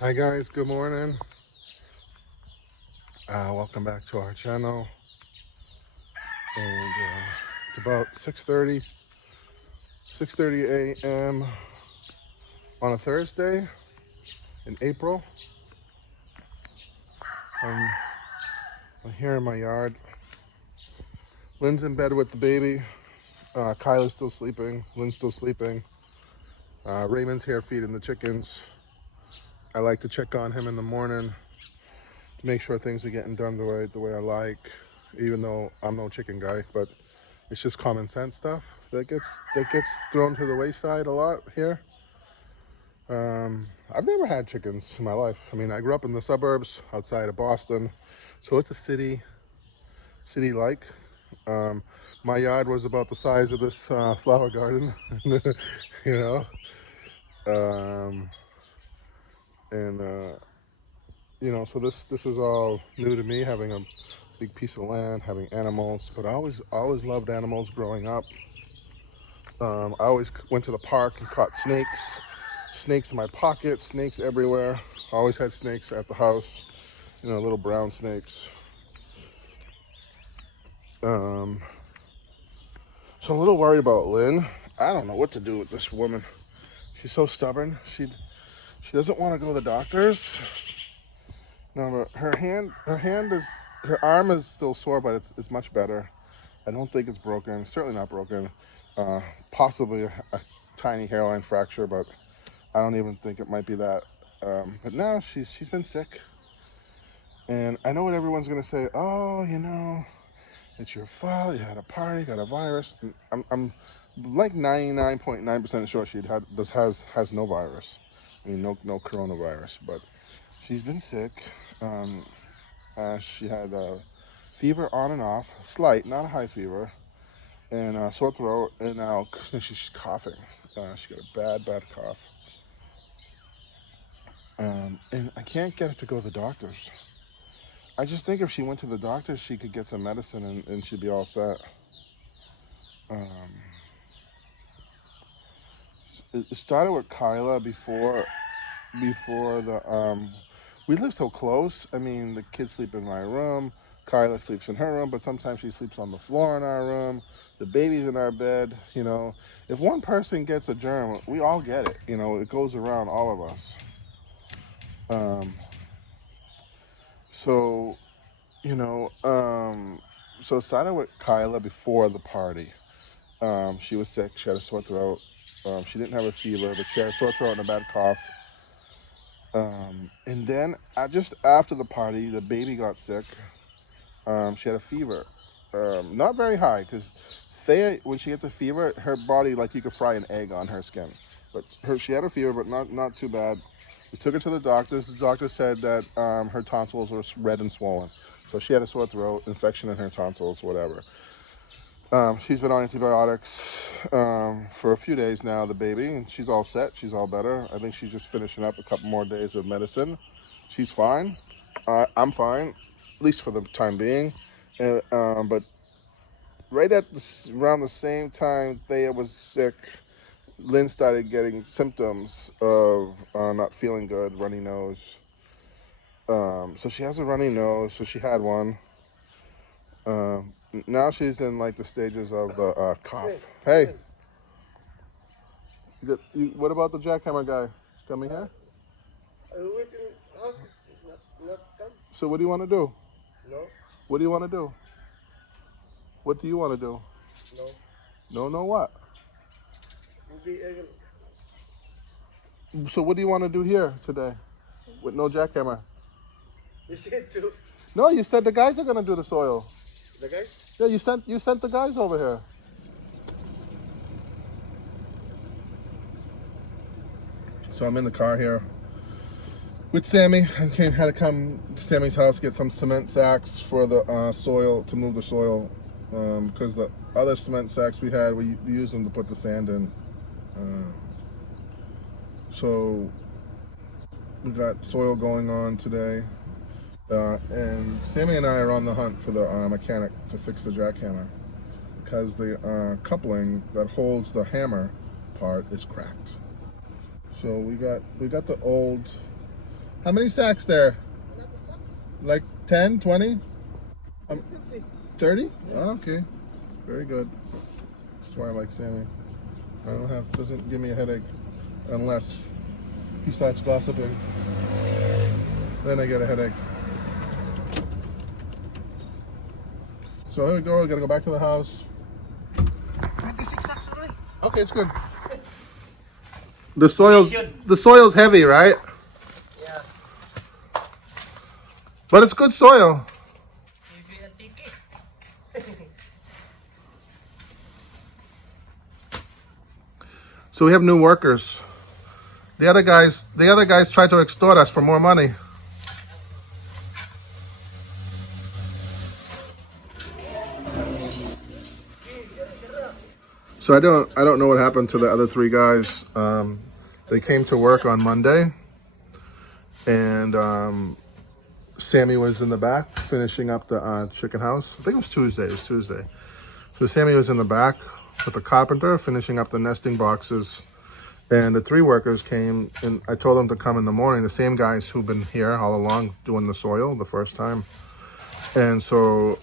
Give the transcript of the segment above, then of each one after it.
Hi guys, good morning. Welcome back to our channel. And it's about 6:30 a.m. on a Thursday in April. I'm, I'm here in my yard. Lynn's in bed with the baby. Kyla's still sleeping. Lynn's still sleeping. Raymond's here feeding the chickens. I like to check on him in the morning to make sure things are getting done the way I like, even though I'm no chicken guy, but it's just common sense stuff that gets thrown to the wayside a lot here. I've never had chickens in my life. I mean, I grew up in the suburbs outside of Boston, so it's a city like. Um, my yard was about the size of this flower garden, you know, um, and so this is all new to me, having a big piece of land, having animals. But I always loved animals growing up. I always went to the park and caught snakes in my pocket, snakes everywhere. I always had snakes at the house, little brown snakes. Um, so I'm a little worried about Lynn. I don't know what to do with this woman. She's so stubborn. She doesn't want to go to the doctors. No, but her arm is still sore, but it's much better. I don't think it's broken. Certainly not broken. Uh, Possibly a tiny hairline fracture, but I don't even think it might be that. But no, she's been sick, and I know what everyone's gonna say. Oh, it's your fault. You had a party, got a virus. I'm like 99.9% sure has no virus. I mean, no coronavirus, but she's been sick. Um, she had fever on and off, slight, not a high fever, and sore throat, and now she's coughing. She got a bad cough. And I can't get her to go to the doctors. I just think if she went to the doctor, she could get some medicine and she'd be all set. Um, it started with Kyla before the we live so close. I mean, the kids sleep in my room. Kyla sleeps in her room, but sometimes she sleeps on the floor in our room. The baby's in our bed. If one person gets a germ, we all get it. It goes around all of us. Um, so you know, so it started with Kyla before the party. She was sick. She had a sore throat. She didn't have a fever, but she had a sore throat and a bad cough. And then just after the party, the baby got sick. She had a fever, not very high, because Thea, when she gets a fever, her body, like, you could fry an egg on her skin. But she had a fever, but not too bad. We took her to the doctors. The doctor said that her tonsils were red and swollen. So she had a sore throat, infection in her tonsils, whatever. She's been on antibiotics for a few days now, the baby, and she's all set. She's all better. I think she's just finishing up a couple more days of medicine. She's fine. I'm fine, at least for the time being. But right around the same time Thea was sick, Lynn started getting symptoms of not feeling good, runny nose. So she has a runny nose, so she had one. Now she's in like the stages of the cough. Hey, what about the jackhammer guy? He's coming here? Waiting house is not come. So what do you want to do? No, What do you want to do? What do you want to do? no. No, what? Hindi again. So what do you want to do here today with no jackhammer? You said to No, you said the guys are gonna do the soil. the guys. Yeah, you sent the guys over here. So I'm in the car here with Sammy. Had to come to Sammy's house, get some cement sacks for the soil, to move the soil, because the other cement sacks we had, we used them to put the sand in. Uh, so we got soil going on today, and Sammy and I are on the hunt for the mechanic to fix the jackhammer, because the coupling that holds the hammer part is cracked. So we got the old How many sacks there? Like 10, 20? 30? Oh, okay. Very good. That's why I like Sammy. I don't have, doesn't give me a headache unless he starts gossiping. Then I get a headache. So here we go. We gotta go back to the house. 26 sacks only. Okay, it's good. The soil's heavy, right? Yeah. But it's good soil. Maybe a ticket. So we have new workers. The other guys tried to extort us for more money. So I don't know what happened to the other three guys. They came to work on Monday, and Sammy was in the back finishing up the chicken house. I think it was Tuesday. It was Tuesday. So Sammy was in the back with the carpenter finishing up the nesting boxes. And the three workers came, and I told them to come in the morning. The same guys who've been here all along doing the soil the first time. And so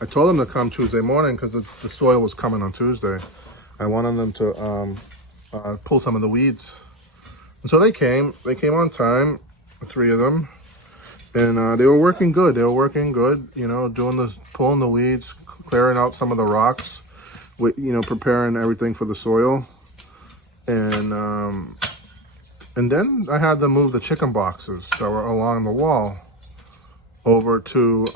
I told them to come Tuesday morning because the soil was coming on Tuesday. I wanted them to pull some of the weeds. And so they came. They came on time, the three of them. And they were working good. They were working good, you know, pulling the weeds, clearing out some of the rocks, preparing everything for the soil. And then I had them move the chicken boxes that were along the wall over to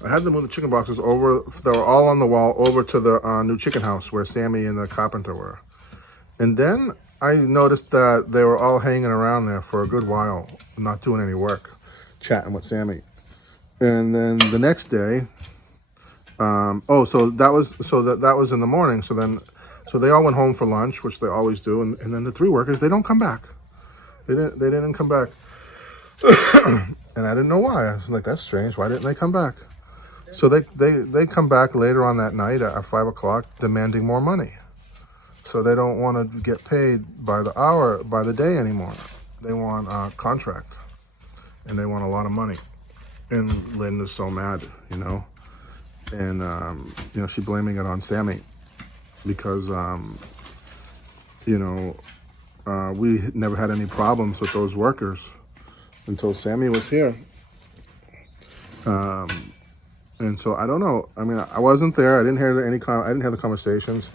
that were all on the wall over to the new chicken house where Sammy and the carpenter were. And then I noticed that they were all hanging around there for a good while, not doing any work, chatting with Sammy. And then the next day, that was in the morning. So they all went home for lunch, which they always do, and then the three workers, they don't come back. They didn't come back. And I didn't know why. I was like, that's strange. Why didn't they come back? So they come back later on that night at 5 o'clock demanding more money. So they don't want to get paid by the hour, by the day anymore. They want a contract, and they want a lot of money. And Lynn is so mad, and she's blaming it on Sammy. Because, we never had any problems with those workers until Sammy was here. And so I don't know. I mean, I wasn't there. I didn't hear I didn't have the conversations.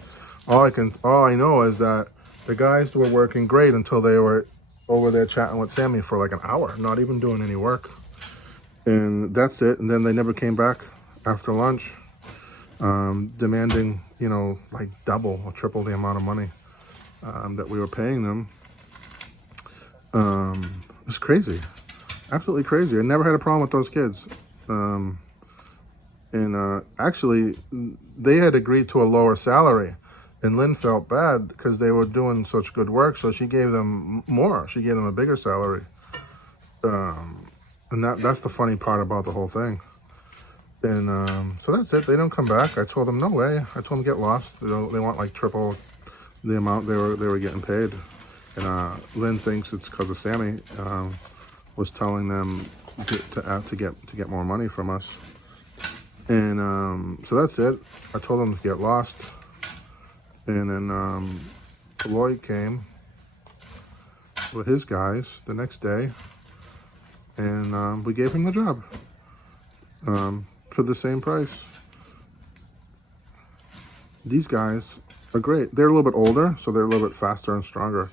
All I know is that the guys were working great until they were over there chatting with Sammy for like an hour, not even doing any work. And that's it. And then they never came back after lunch. Demanding, like double or triple the amount of money that we were paying them. It was crazy, absolutely crazy. I never had a problem with those kids. Actually, they had agreed to a lower salary, and Lynn felt bad because they were doing such good work, so she gave them more. She gave them a bigger salary. And that's the funny part about the whole thing. And so that's it. They don't come back. I told them, no way. I told them, get lost. They want like triple the amount they were getting paid. And Lynn thinks it's because of Sammy was telling them to get more money from us. And so that's it. I told them to get lost. And then Lloyd came with his guys the next day, and we gave him the job. For the same price. These guys are great. They're a little bit older, so they're a little bit faster and stronger.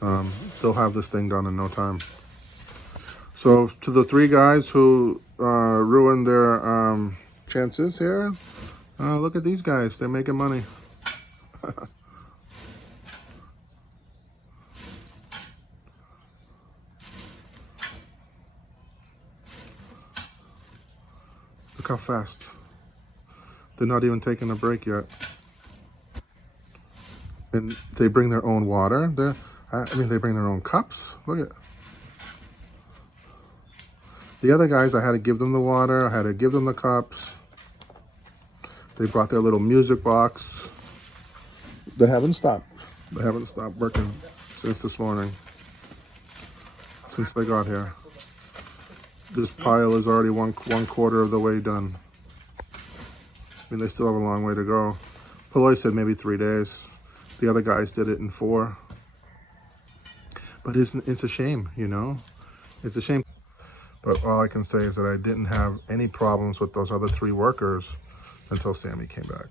They'll have this thing done in no time. So to the three guys who ruined their chances here, look at these guys. They're making money. Look how fast. They're not even taking a break yet. And they bring their own water. They bring their own cups. Look at. The other guys, I had to give them the water. I had to give them the cups. They brought their little music box. They haven't stopped. They haven't stopped working since this morning. since they got here. This pile is already one quarter of the way done. I mean, they still have a long way to go. Paloi said maybe 3 days. The other guys did it in 4. But it's a shame, you know? It's a shame. But all I can say is that I didn't have any problems with those other 3 workers until Sammy came back.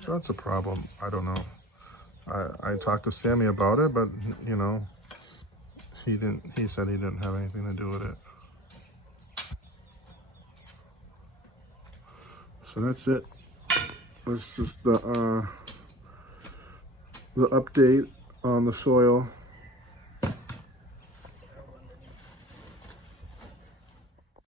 So that's a problem. I don't know. I talked to Sammy about it, but you know, he said he didn't have anything to do with it. So that's it. This is the update on the soil.